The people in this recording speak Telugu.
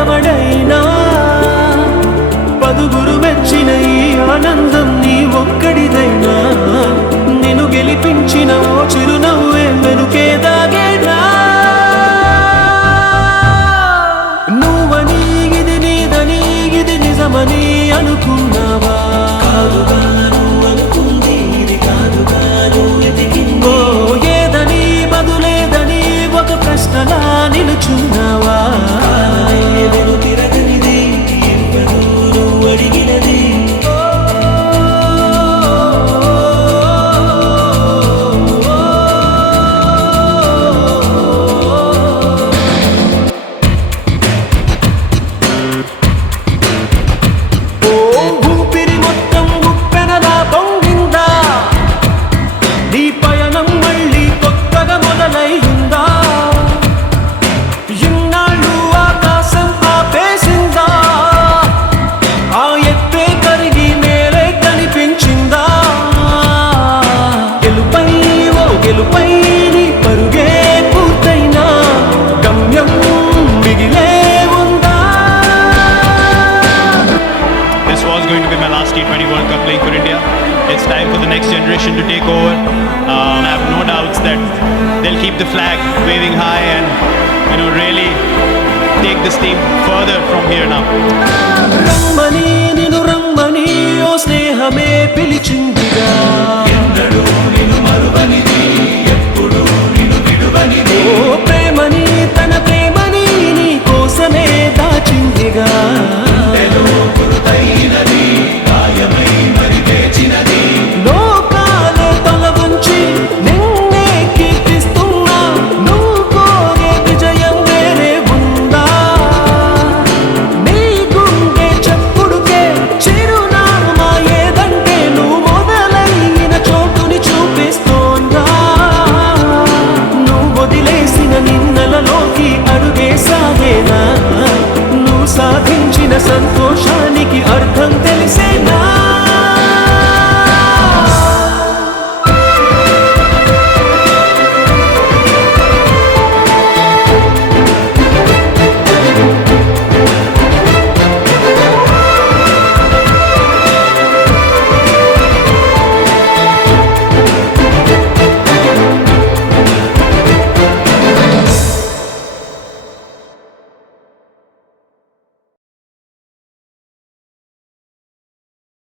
ఎవడైనా పదుగురు మెచ్చిన ఈ ఆనందం నీ ఒక్కడిదైనా నిన్ను గెలిపించిన ఓ చిరునవ్వే వెనుకే దాగేనా నువ్వని ఇది నీదని ఇది నిజమని అనుకున్నావా కాదుగా నువ్వు అనుకుంది ఇది కాదుగా నువ్వు ఎదిగిందో ఏదని బదులేదని ఒక ప్రశ్నలా నిలుచున్నావా వెను తిరగనిది ఎవ్వరూ నువ్వు అడిగినది గెలుపై నీ పరుగే పూర్తైనా గమ్యం మిగిలే ఉందా This was going to be my last T20 World Cup playing for India. It's time for the next generation to take over. I have no doubts that they'll keep the flag waving high and really take this team further from here now. రమ్మని నిన్ను రమ్మని ఓ స్నేహమే పిలిచిందిగా